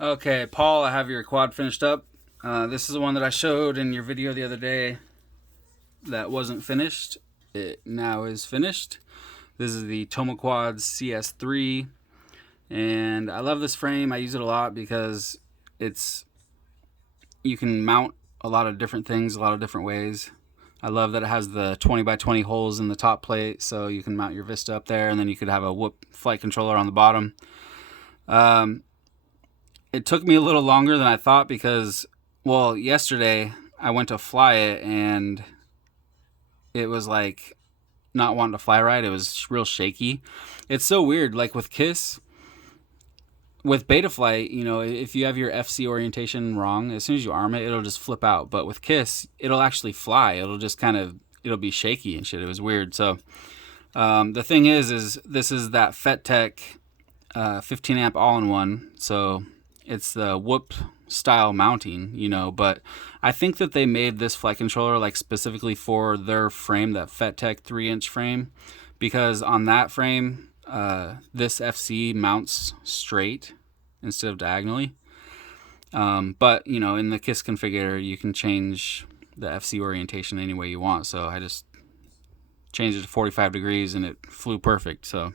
Okay, Paul, I have your quad finished up. This is the one that I showed in your video the other day that wasn't finished. It now is finished. This is the Quad's cs3, and I love this frame. I use it a lot because you can mount a lot of different things a lot of different ways. I love that it has the 20 by 20 holes in the top plate, so you can mount your Vista up there, and then you could have a Whoop flight controller on the bottom. It took me a little longer than I thought because, well, yesterday I went to fly it and it was like not wanting to fly right. It was real shaky. It's so weird. Like with KISS, with Betaflight, if you have your FC orientation wrong, as soon as you arm it, it'll just flip out. But with KISS, it'll actually fly. It'll just it'll be shaky and shit. It was weird. So the thing is this is that fettec 15 amp all-in-one. So it's the Whoop style mounting, but I think that they made this flight controller like specifically for their frame, that fettec 3-inch frame, because on that frame, this FC mounts straight instead of diagonally. But in the KISS configurator, you can change the FC orientation any way you want. So I just changed it to 45 degrees and it flew perfect. So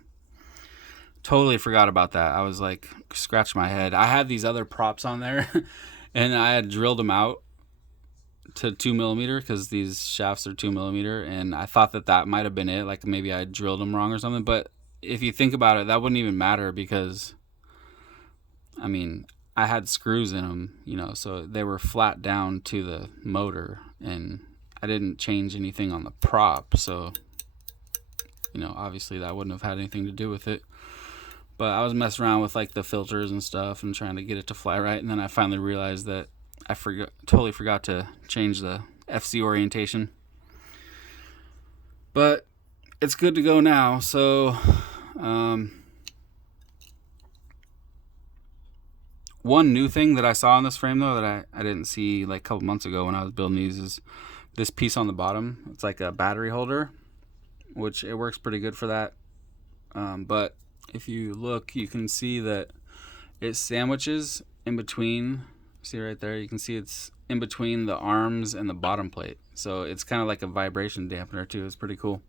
totally forgot about that. I was like, scratch my head. I had these other props on there and I had drilled them out to 2mm because these shafts are 2mm, and I thought that might have been it. Like maybe I drilled them wrong or something. But if you think about it, that wouldn't even matter because, I had screws in them, so they were flat down to the motor, and I didn't change anything on the prop. So, obviously that wouldn't have had anything to do with it. But I was messing around with like the filters and stuff and trying to get it to fly right, and then I finally realized that I totally forgot to change the FC orientation. But it's good to go now. So one new thing that I saw on this frame though that I didn't see like a couple months ago when I was building these is this piece on the bottom. It's like a battery holder, which it works pretty good for that. But if you look, you can see that it sandwiches in between. See right there, you can see it's in between the arms and the bottom plate. So it's kind of like a vibration dampener too. It's pretty cool.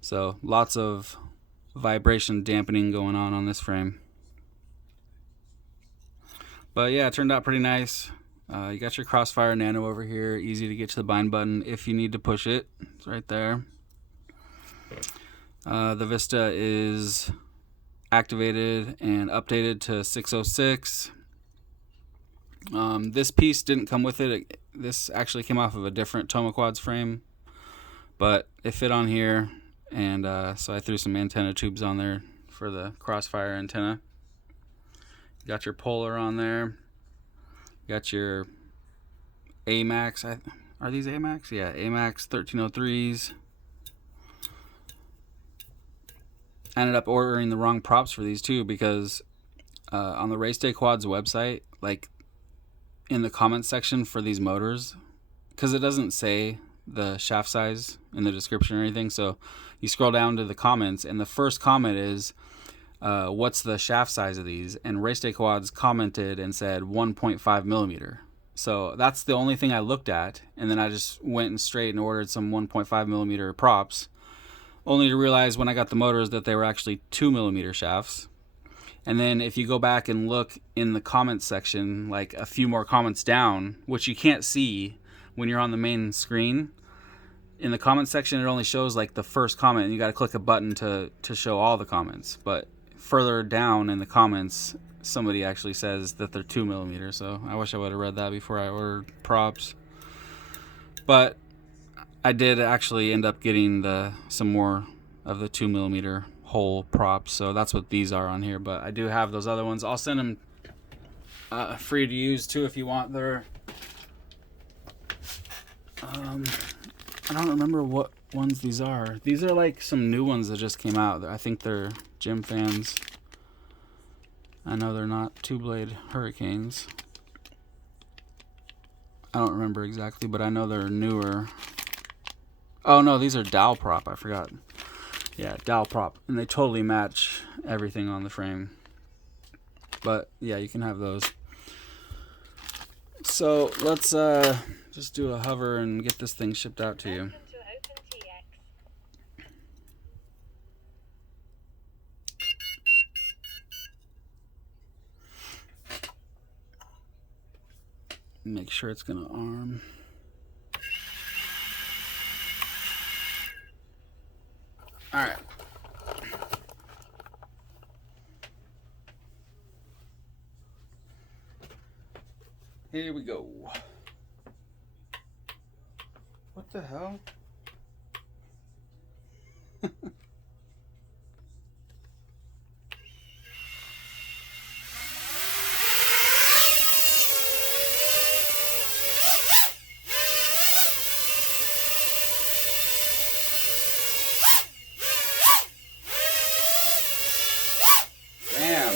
So lots of vibration dampening going on this frame. But yeah, it turned out pretty nice. You got your Crossfire Nano over here. Easy to get to the bind button if you need to push it. It's right there. The Vista is activated and updated to 606. This piece didn't come with it. This actually came off of a different Quad's frame, but it fit on here, and so I threw some antenna tubes on there for the Crossfire antenna. You got your Polar on there. You got your AMAX. Are these AMAX? Yeah, AMAX 1303s. I ended up ordering the wrong props for these too because on the Race Day Quads website, like in the comments section for these motors, because it doesn't say the shaft size in the description or anything, so you scroll down to the comments and the first comment is what's the shaft size of these, and Race Day Quads commented and said 1.5mm. So that's the only thing I looked at, and then I just went straight and ordered some 1.5mm props, only to realize when I got the motors that they were actually 2mm shafts. And then if you go back and look in the comments section, like a few more comments down, which you can't see when you're on the main screen, in the comments section it only shows like the first comment, and you got to click a button to show all the comments. But further down in the comments, somebody actually says that they're 2mm. So I wish I would have read that before I ordered props. But I did actually end up getting some more of the 2mm hole props, so that's what these are on here. But I do have those other ones. I'll send them free to use too if you want. They're I don't remember what ones these are. These are like some new ones that just came out. I think they're Gym Fans. I know they're not 2-blade Hurricanes. I don't remember exactly, but I know they're newer. Oh no, these are Dow Prop. I forgot. Yeah, Dow Prop, and they totally match everything on the frame. But yeah, you can have those. So let's just do a hover and get this thing shipped out to you. Make sure it's gonna arm. All right. Here we go. What the hell? Damn.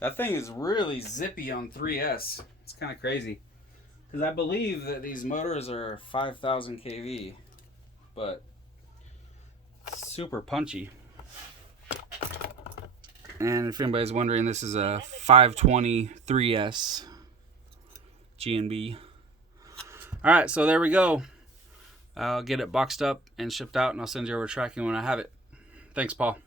That thing is really zippy on 3S. It's kind of crazy. Because I believe that these motors are 5,000 kV. But super punchy. And if anybody's wondering, this is a 520 3S G&B. Alright, so there we go. I'll get it boxed up and shipped out, and I'll send you over tracking when I have it. Thanks, Paul.